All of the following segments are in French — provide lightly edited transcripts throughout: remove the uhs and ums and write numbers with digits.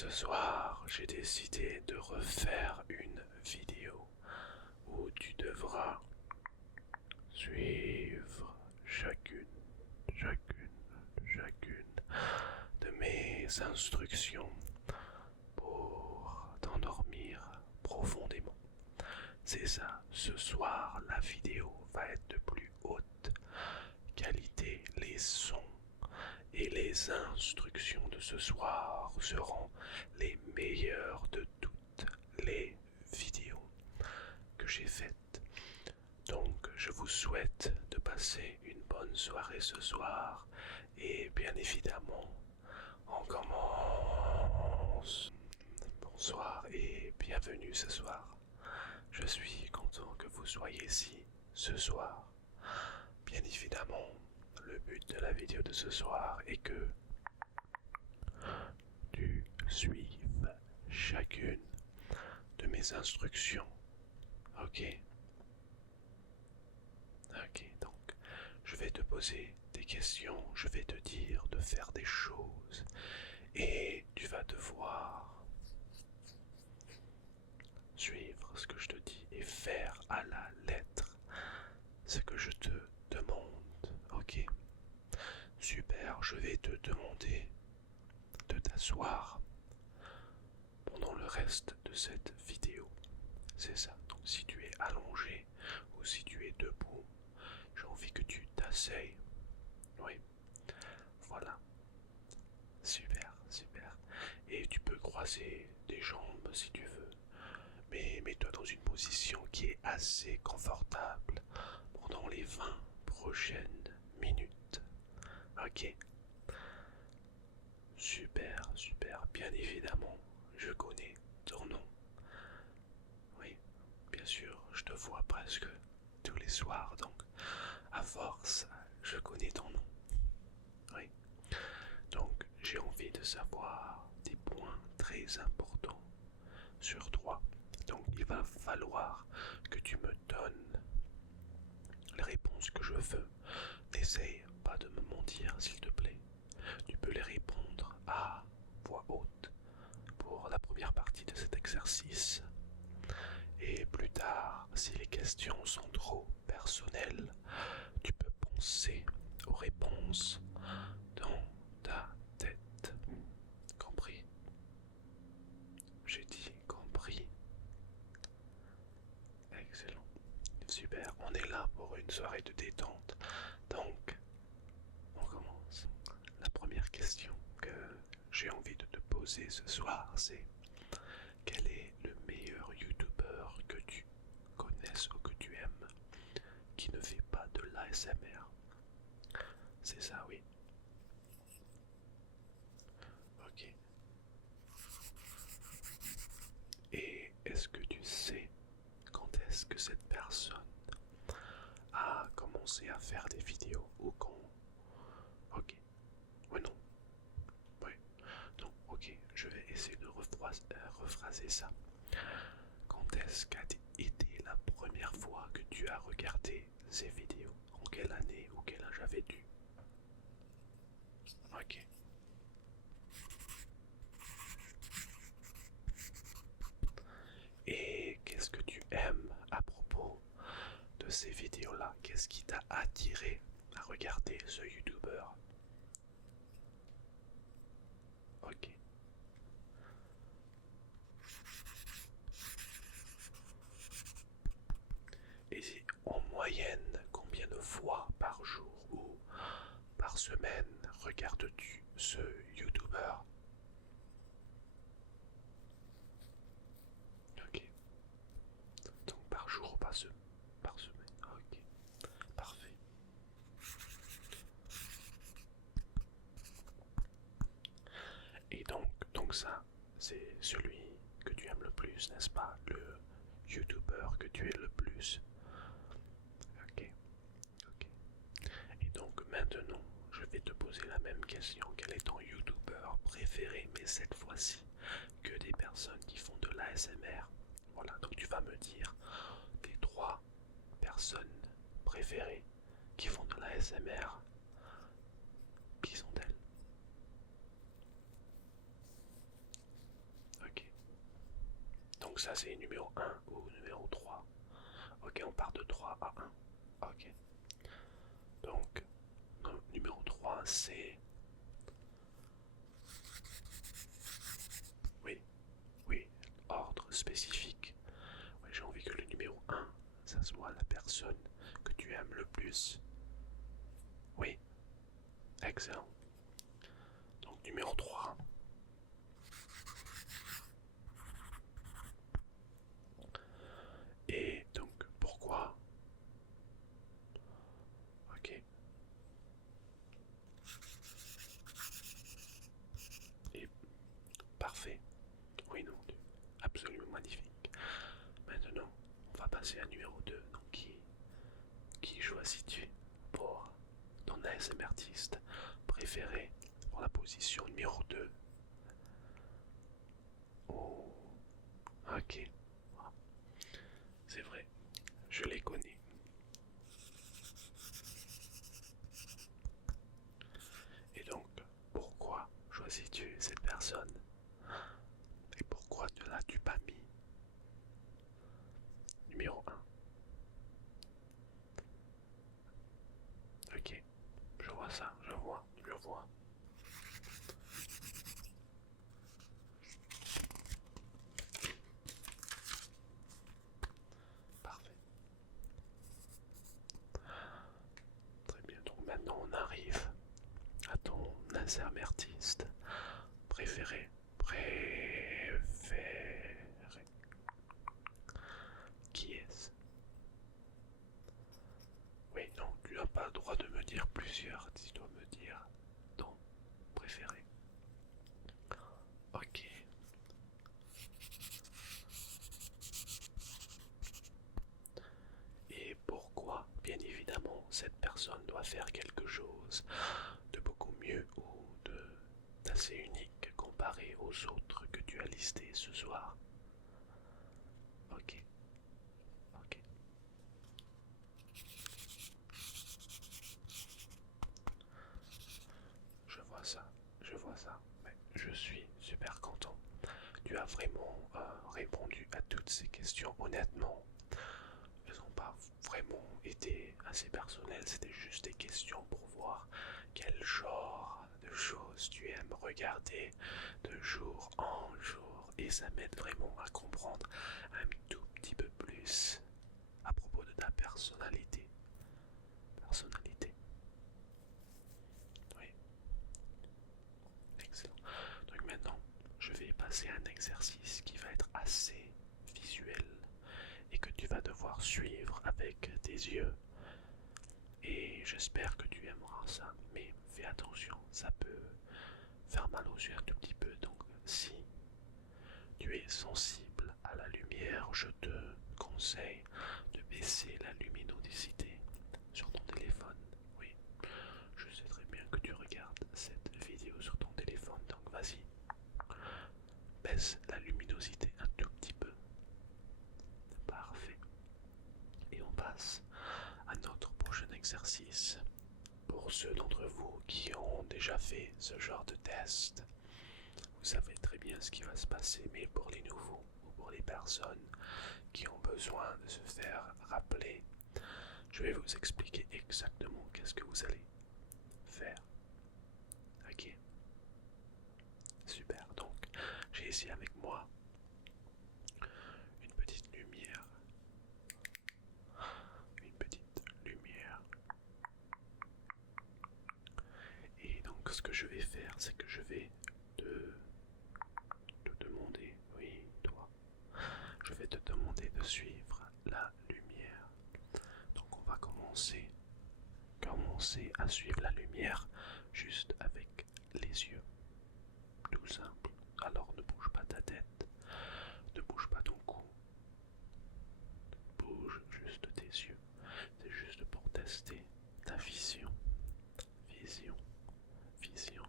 Ce soir, j'ai décidé de refaire une vidéo où tu devras suivre chacune de mes instructions pour t'endormir profondément. C'est ça, ce soir, la vidéo va être de plus haute qualité. Les sons et les instructions de ce soir seront les meilleures de toutes les vidéos que j'ai faites. Donc je vous souhaite de passer une bonne soirée ce soir et bien évidemment on commence. Bonsoir et bienvenue ce soir. Je suis content que vous soyez ici ce soir. Bien évidemment, le but de la vidéo de ce soir est que tu suives chacune de mes instructions. Ok? Ok, donc je vais te poser des questions, je vais te dire de faire des choses et tu vas devoir suivre ce que je te dis et faire à la lettre ce que je te demande. Ok? Super, je vais te demander de t'asseoir pendant le reste de cette vidéo. C'est ça. Donc si tu es allongé ou si tu es debout, j'ai envie que tu t'asseyes. Oui. Voilà. Super, super. Et tu peux croiser tes jambes si tu veux. Mais mets-toi dans une position qui est assez confortable pendant les 20 prochaines minutes. Ok. Super, super. Bien évidemment, je connais ton nom. Oui, bien sûr, je te vois presque tous les soirs, donc à force, je connais ton nom. Oui. Donc, j'ai envie de savoir des points très importants sur toi. Donc, il va falloir que tu me donnes les réponses que je veux. N'essaye pas de me mentir, s'il te plaît. Tu peux les répondre à voix haute pour la première partie de cet exercice. Et plus tard, si les questions sont trop personnelles, tu peux penser aux réponses dans ta tête. Compris? J'ai dit compris. Excellent. Super, on est là pour une soirée de détente. Donc, on commence. La première question que j'ai envie de te poser ce soir, c'est: quel est le meilleur youtubeur que tu connaisses ou que tu aimes qui ne fait pas de l'ASMR? C'est ça, oui. Ok. Et est-ce que tu sais quand est-ce que cette personne a commencé à faire des vidéos ou quand? Ok. Ouais, non. Ouais. Non, ok. Je vais essayer de rephraser ça. Quand est-ce qu'a été la première fois que tu as regardé ces vidéos? En quelle année ou quel âge avais-tu? Ok. Et qu'est-ce que tu aimes à propos de ces vidéos-là? Qu'est-ce qui t'a attiré à regarder ce youtubeur? Ok. Et en moyenne, combien de fois par jour ou par semaine regardes-tu ce youtubeur? Ok. Donc par jour ou par semaine. Ok. Parfait. Et donc ça, c'est celui que tu aimes le plus, n'est-ce pas? Le youtubeur que tu es le plus. Ok. Ok. Et donc maintenant, je vais te poser la même question. Quel est ton youtubeur préféré, mais cette fois-ci que des personnes qui font de l'ASMR? Voilà, donc tu vas me dire tes 3 personnes préférées qui font de l'ASMR. Qui sont-elles? Donc ça c'est numéro 1 ou numéro 3. Ok, on part de 3 à 1. Ok. Donc, numéro 3 c'est... Oui, oui, ordre spécifique. Ouais, j'ai envie que le numéro 1, ça soit la personne que tu aimes le plus. Oui, excellent. Donc numéro 3. Et donc pourquoi? Ok. Et parfait. Oui, non, absolument magnifique. Maintenant, on va passer à numéro 2. Donc qui choisis-tu pour ton ASMR artiste préféré pour la position numéro 2? Oh, ok. C'est vrai, je les connais. Et donc, pourquoi choisis-tu cette personne? Et pourquoi ne l'as-tu pas mis numéro 1? Ok, je vois ça, je vois. Parfait. Très bien, donc maintenant on arrive à ton ASMR artiste préféré. Qui est-ce? Oui, non, tu n'as pas le droit de me dire plusieurs, tu dois me dire ton préféré. Ok. Et pourquoi, bien évidemment, cette personne doit faire quelque chose de beaucoup mieux ou d'assez unique comparé aux autres que tu as listés ce soir? Ok, ok. Je vois ça, je vois ça. Mais je suis super content. Tu as vraiment répondu à toutes ces questions honnêtement. Elles n'ont pas vraiment été assez personnelles, c'était juste des questions pour voir quel genre de choses tu aimes regarder de jour en jour. Et ça m'aide vraiment à comprendre un tout petit peu plus à propos de ta personnalité. Personnalité. Oui, excellent. Donc maintenant, je vais passer à un exercice qui va être assez visuel et que tu vas devoir suivre avec tes yeux. Et j'espère que tu aimeras ça, mais fais attention, ça peut faire mal aux yeux un tout petit peu. Donc si tu es sensible à la lumière, je te conseille de baisser la luminosité sur ton téléphone. Oui, je sais très bien que tu regardes cette vidéo sur ton téléphone, donc vas-y, baisse la luminosité un tout petit peu. Parfait. Et on passe à notre prochain exercice. Pour ceux d'entre vous qui ont déjà fait ce genre de test, vous savez très bien ce qui va se passer, mais pour les nouveaux ou pour les personnes qui ont besoin de se faire rappeler, je vais vous expliquer exactement qu'est-ce que vous allez faire. Ok, super. Donc, j'ai ici avec moi une petite lumière. Une petite lumière. Et donc, ce que je vais faire, c'est que je vais te demander, oui, toi, je vais te demander de suivre la lumière. Donc on va commencer à suivre la lumière juste avec les yeux. Tout simple. Alors ne bouge pas ta tête, ne bouge pas ton cou, bouge juste tes yeux. C'est juste pour tester ta vision. Vision, vision.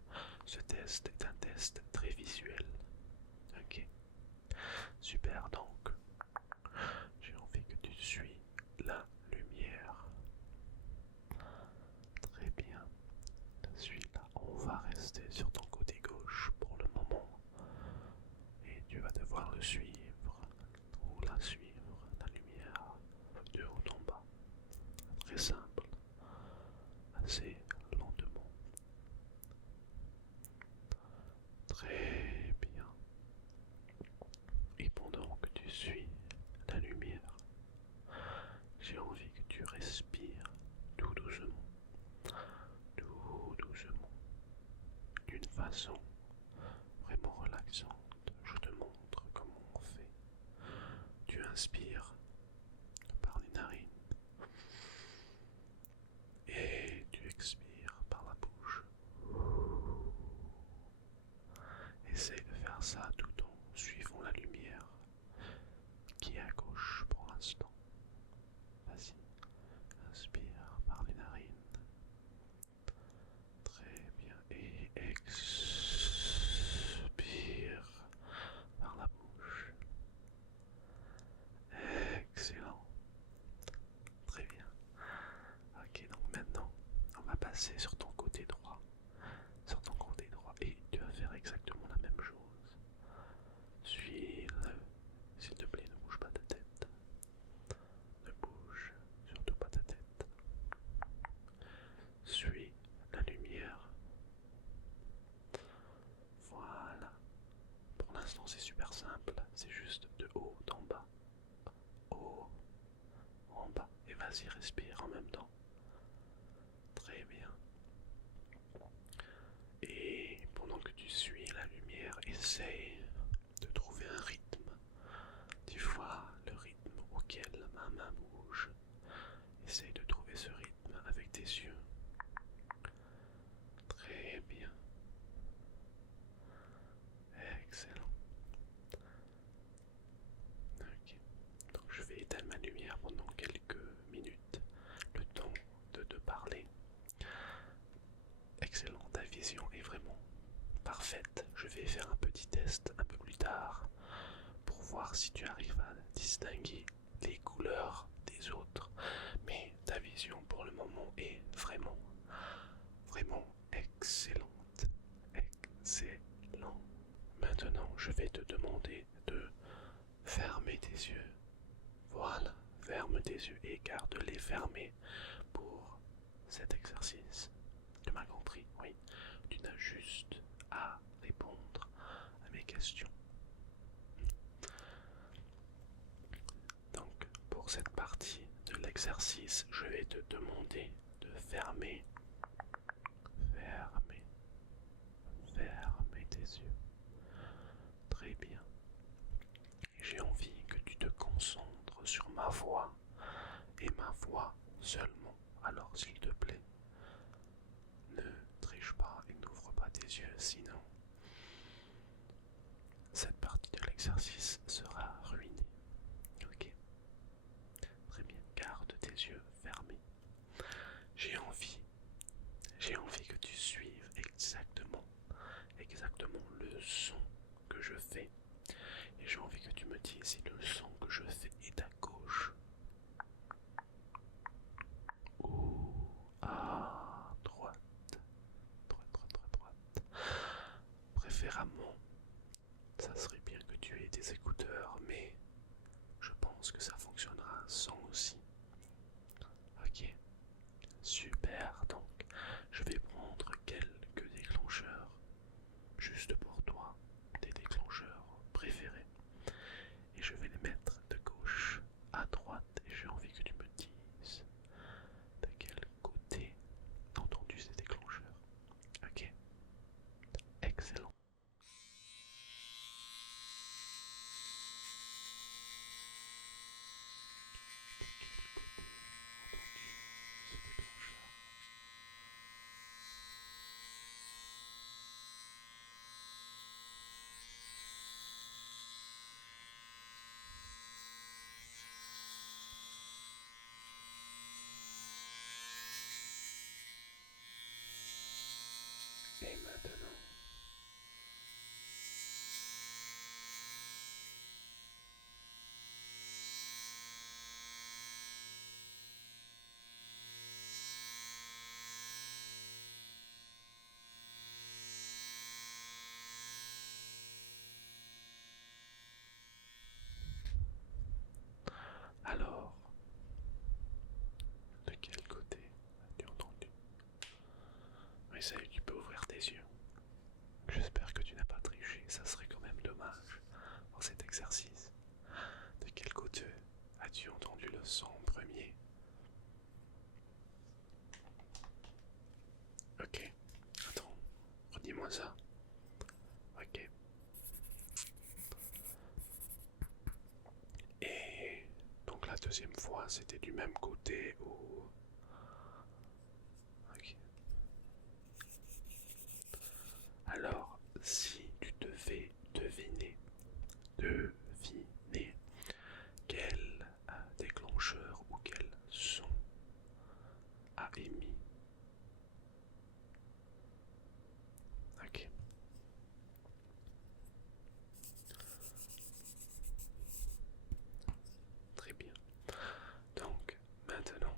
Ce test est un test très visuel. Ok. Super, donc j'ai envie que tu suis la lumière. Très bien. Suis-là. On va rester sur ton côté gauche pour le moment. Et tu vas devoir le suivre. suis la lumière. J'ai envie que tu respires tout doucement, d'une façon vraiment relaxante. Je te montre comment on fait. Tu inspires par les narines et tu expires par la bouche. Essaye de faire ça tout en suivant la lumière qui est à gauche pour l'instant. Vas-y, inspire par les narines. Très bien. Et expire par la bouche. Excellent. Très bien. Ok, donc maintenant, on va passer sur ton côté droit. Sur ton côté droit. Et tu vas faire exactement la même chose. Suis-le. S'il te plaît, ne bouge pas ta tête. Ne bouge surtout pas ta tête. Suis la lumière. Voilà. Pour l'instant, c'est super simple. C'est juste de haut en bas. Haut en bas. Et vas-y, respire en même temps. Très bien. Et pendant que tu suis la lumière, essaye de trouver un rythme. Tu vois le rythme auquel ma main bouge. Essaye de trouver ce rythme avec tes yeux. Très bien. Excellent. Ok. Donc je vais éteindre ma lumière pendant quelques minutes. Le temps de te parler. Excellent, ta vision est vraiment parfaite. Je vais faire un petit test un peu plus tard pour voir si tu arrives à distinguer les couleurs des autres. Mais ta vision pour le moment est vraiment, vraiment excellente. Excellent. Maintenant, je vais te demander de fermer tes yeux. Voilà, ferme tes yeux et garde-les fermés pour cet exercice. Tu m'as compris? Oui. Tu n'as juste à répondre à mes questions. Donc, pour cette partie de l'exercice, je vais te demander de fermer tes yeux. Très bien. J'ai envie que tu te concentres sur ma voix et ma voix seulement. Alors, s'il te plaît, ne triche pas et n'ouvre pas tes yeux, sinon cette partie de l'exercice sera ruinée. Ok? Très bien, garde tes yeux fermés. J'ai envie que tu suives exactement le son que je fais. Et j'ai envie que tu me dises si le son que je fais est à gauche ou à droite. Droite. Préférément, ça serait bien que tu aies des écouteurs, mais je pense que ça fonctionnera sans aussi. Ok, super. Donc, je vais prendre quelques déclencheurs juste pour toi, tes déclencheurs préférés. Et je vais les mettre de gauche à droite et j'ai envie que tu me dises de quel côté t'as entendu ces déclencheurs. Ok, excellent. De quel côté as-tu entendu ces déclencheurs? deuxième fois, c'était du même côté ou... Ok. Alors, si tu devais deviner quel déclencheur ou quel son a émis. Ok. Très bien. Donc, maintenant,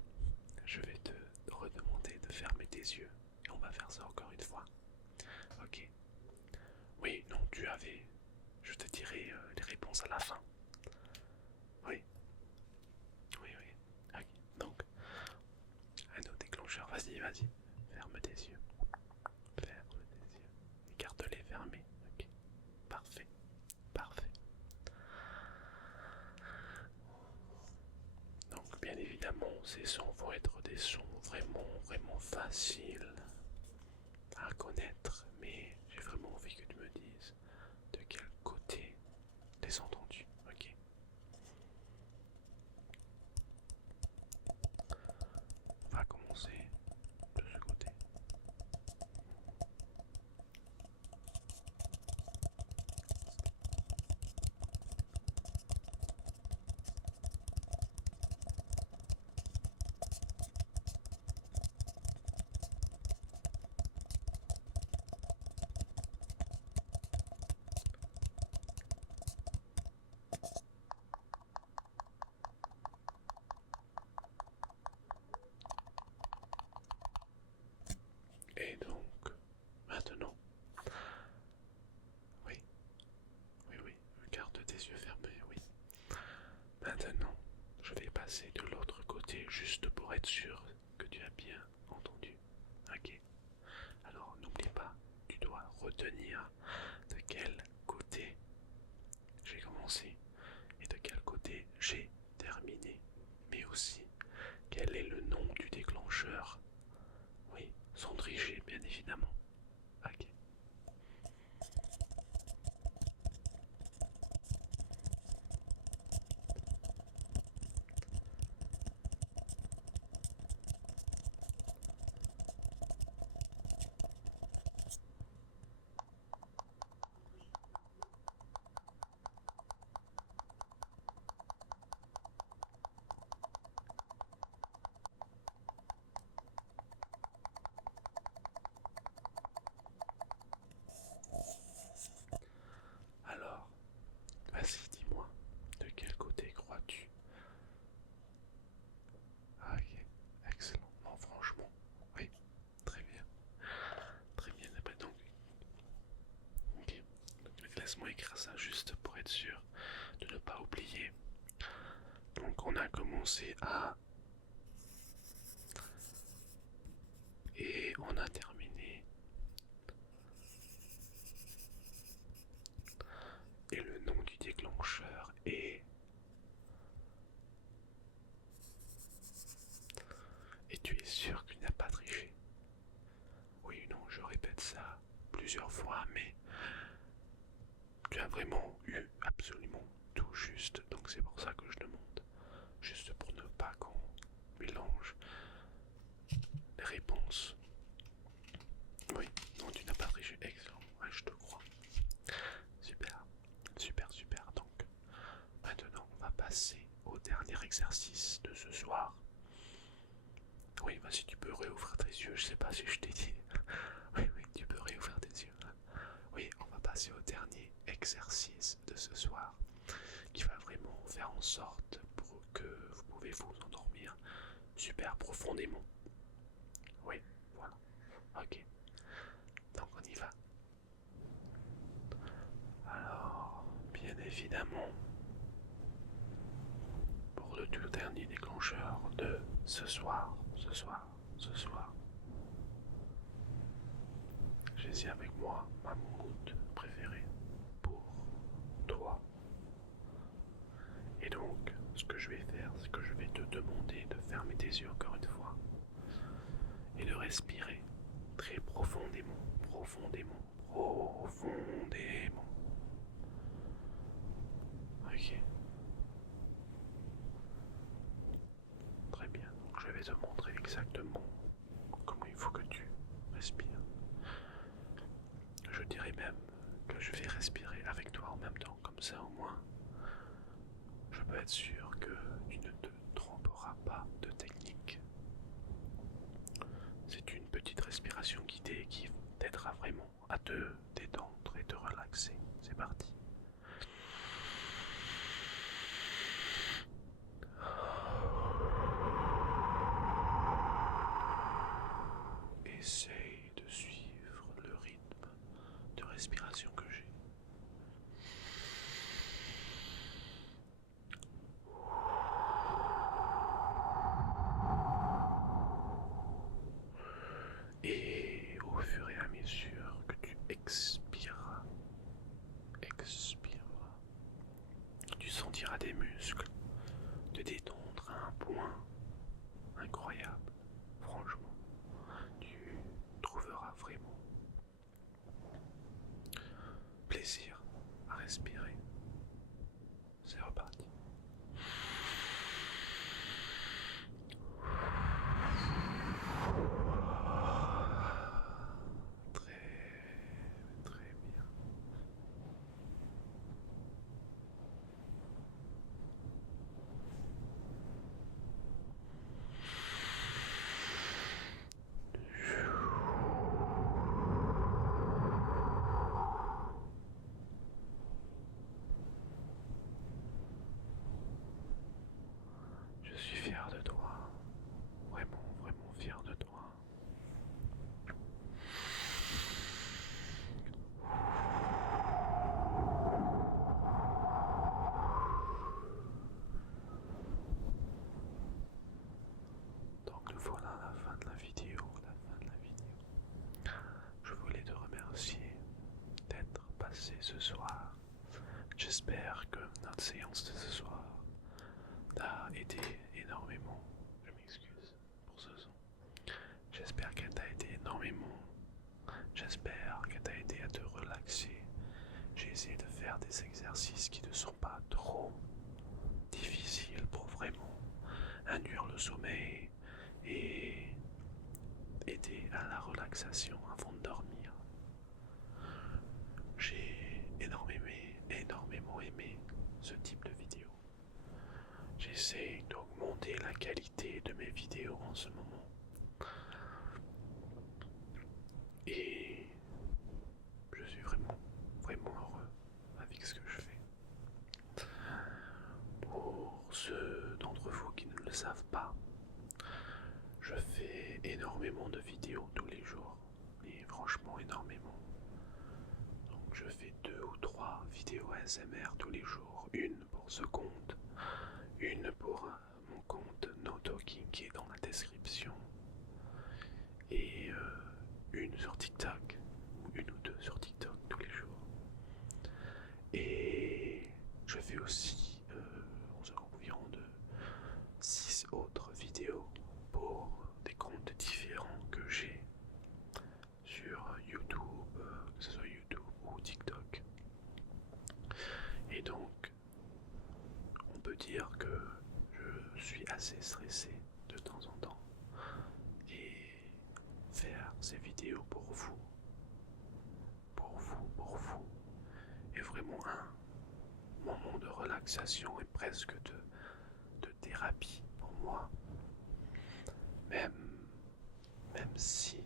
je vais te redemander de fermer tes yeux. Et on va faire ça encore une fois. Ok. Oui, non, tu avais... Je te dirai les réponses à la fin. Oui, oui, oui. Ok. Donc, un autre déclencheur. Vas-y, vas-y. Ferme tes yeux. Ferme tes yeux. Garde-les fermés. Ok. Parfait. Parfait. Donc, bien évidemment, ces sons vont être des sons vraiment, vraiment faciles à connaître, mais j'ai vraiment envie que tu me dises de quel côté les entends-tu. Ok. On va commencer de ce côté. Et donc, maintenant, oui, oui, oui, garde tes yeux fermés, oui. Maintenant, je vais passer de l'autre côté juste pour être sûr que tu as bien entendu. Ok. Alors, n'oublie pas, tu dois retenir de quel côté j'ai commencé et de quel côté j'ai terminé. Mais aussi, quel est le nom du déclencheur. Oui, sans tricher, bien évidemment. Ok. Alors, vas-y, dis-moi, de quel côté crois-tu? Ah, ok, excellent. Non, franchement, oui, très bien. Très bien, eh ben donc, ok. Donc, laisse-moi écrire ça juste pour être sûr de ne pas oublier. Donc, on a commencé à et on a terminé. Et le nom du déclencheur est... Et tu es sûr qu'il n'a pas triché? Oui, non, je répète ça plusieurs fois, mais tu as vraiment eu absolument tout juste, donc c'est pour ça que je demande. Juste pour ne pas qu'on mélange les réponses. Oui, non, tu n'as pas triché. Excellent, ouais, je te crois. Super, super, super. Donc, maintenant, on va passer au dernier exercice de ce soir. Oui, vas-y, tu peux réouvrir tes yeux. Je sais pas si je t'ai dit. Oui, oui, tu peux réouvrir tes yeux. Oui, on va passer au dernier exercice de ce soir qui va vraiment faire en sorte pour que vous pouvez vous endormir super profondément. Oui, voilà. Ok, donc on y va. Alors, bien évidemment, pour le tout dernier déclencheur de ce soir, j'ai ici avec moi ma moumoute préférée pour toi. Et donc, ce que je vais faire, c'est que je vais te demander de fermer tes yeux encore une fois et de respirer très profondément, profondément, profondément. Ok. même temps, comme ça au moins, je peux être sûr que tu ne te tromperas pas de technique. C'est une petite respiration guidée qui t'aidera vraiment à te détendre et te relaxer. C'est parti. Essaye de suivre le rythme de respiration que j'ai. Et au fur et à mesure que tu expireras, tu sentiras des muscles te détendre à un point incroyable. Franchement, tu trouveras vraiment plaisir à respirer. C'est reparti. Très, très bien. Je suis fier de toi, vraiment, vraiment fier de toi. Donc nous voilà à la fin de la vidéo, Je voulais te remercier d'être passé ce soir. J'espère que notre séance de ce soir t'a aidé énormément. Je m'excuse pour ce son. J'espère qu'elle t'a aidé énormément. J'espère qu'elle t'a aidé à te relaxer. J'ai essayé de faire des exercices qui ne sont pas trop difficiles pour vraiment induire le sommeil et aider à la relaxation avant de dormir. J'ai énormément aimé ce type de vidéo. J'essaie d'augmenter la qualité de mes vidéos en ce moment. Et je suis vraiment heureux avec ce que je fais. Pour ceux d'entre vous qui ne le savent pas, je fais énormément de vidéos tous les jours. Et franchement énormément. Donc je fais 2 ou 3 vidéos ASMR tous les jours. Une pour ce compte, une pour mon compte No Talking qui est dans la description, et une sur TikTok, ou une ou deux sur TikTok tous les jours. Et je fais aussi environ de 6 autres vidéos pour des comptes différents que j'ai sur YouTube, que ce soit YouTube ou TikTok. Et donc, on peut dire que je suis assez stressé de temps en temps. Et faire ces vidéos pour vous, est vraiment un moment de relaxation et presque de thérapie pour moi. Même si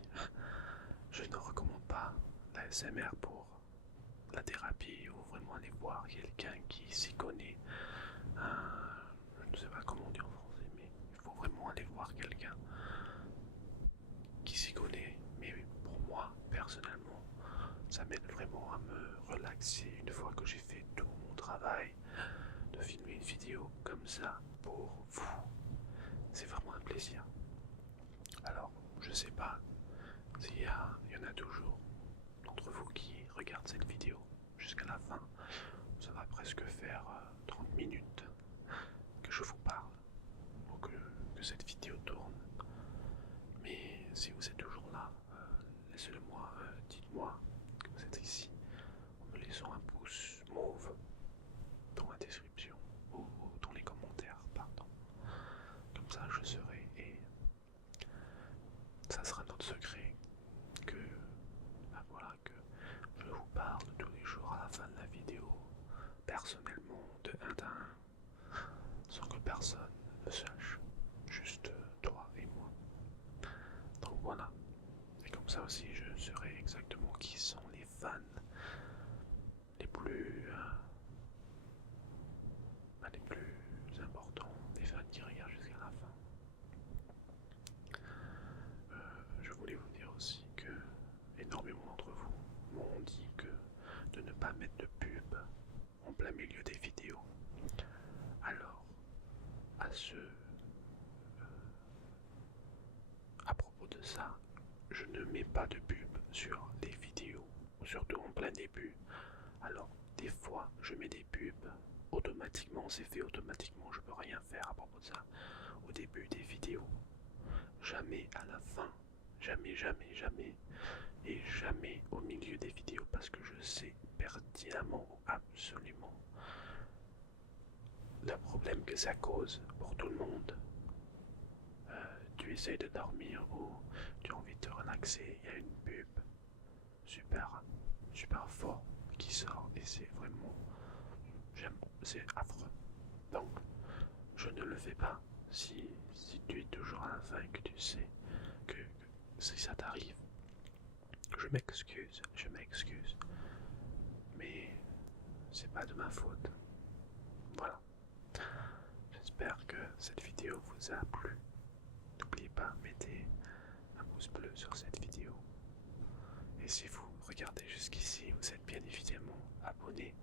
je ne recommande pas l'ASMR pour la thérapie, il faut vraiment aller voir quelqu'un qui s'y connaît. Je ne sais pas comment on dit en français, mais il faut vraiment aller voir quelqu'un qui s'y connaît. Mais pour moi, personnellement, ça m'aide vraiment à me relaxer une fois que j'ai fait tout mon travail de filmer une vidéo comme ça pour vous. C'est vraiment un plaisir. Alors, je sais pas s'il y en a toujours d'entre vous qui regardent cette vidéo jusqu'à la fin. Ça va presque faire 30 minutes que je vous parle pour que cette vidéo tourne. Mais si vous êtes toujours là, laissez-le moi, dites-moi que vous êtes ici en me laissant un pouce mauve dans la description ou dans les commentaires, pardon. Comme ça je serai, et ça sera notre secret que je vous parle tous les jours à la fin de la vidéo personnellement de 1 à 1 sans que personne ne sache, juste toi et moi. Donc voilà, et comme ça aussi je saurai exactement qui sont les fans les plus, les plus importants, les fans qui regardent jusqu'à la fin. Je voulais vous dire aussi que énormément d'entre vous m'ont dit que de ne pas mettre de pub en plein milieu des vidéos. Alors, à propos de ça, je ne mets pas de pub sur les vidéos, surtout en plein début. Alors, des fois, je mets des pubs automatiquement, c'est fait automatiquement, je peux rien faire à propos de ça. Au début des vidéos, jamais à la fin, jamais, jamais, jamais, et jamais au milieu des vidéos, parce que je sais pertinemment, absolument, le problème que ça cause pour tout le monde. Tu essayes de dormir ou tu as envie de te relaxer, il y a une pub super, super fort qui sort et c'est vraiment, c'est affreux. Donc, je ne le fais pas. Si tu es toujours à la fin et que tu sais que si ça t'arrive, je m'excuse, mais c'est pas de ma faute. Voilà. J'espère que cette vidéo vous a plu. N'oubliez pas, mettez un pouce bleu sur cette vidéo. Et si vous regardez jusqu'ici, vous êtes bien évidemment abonné.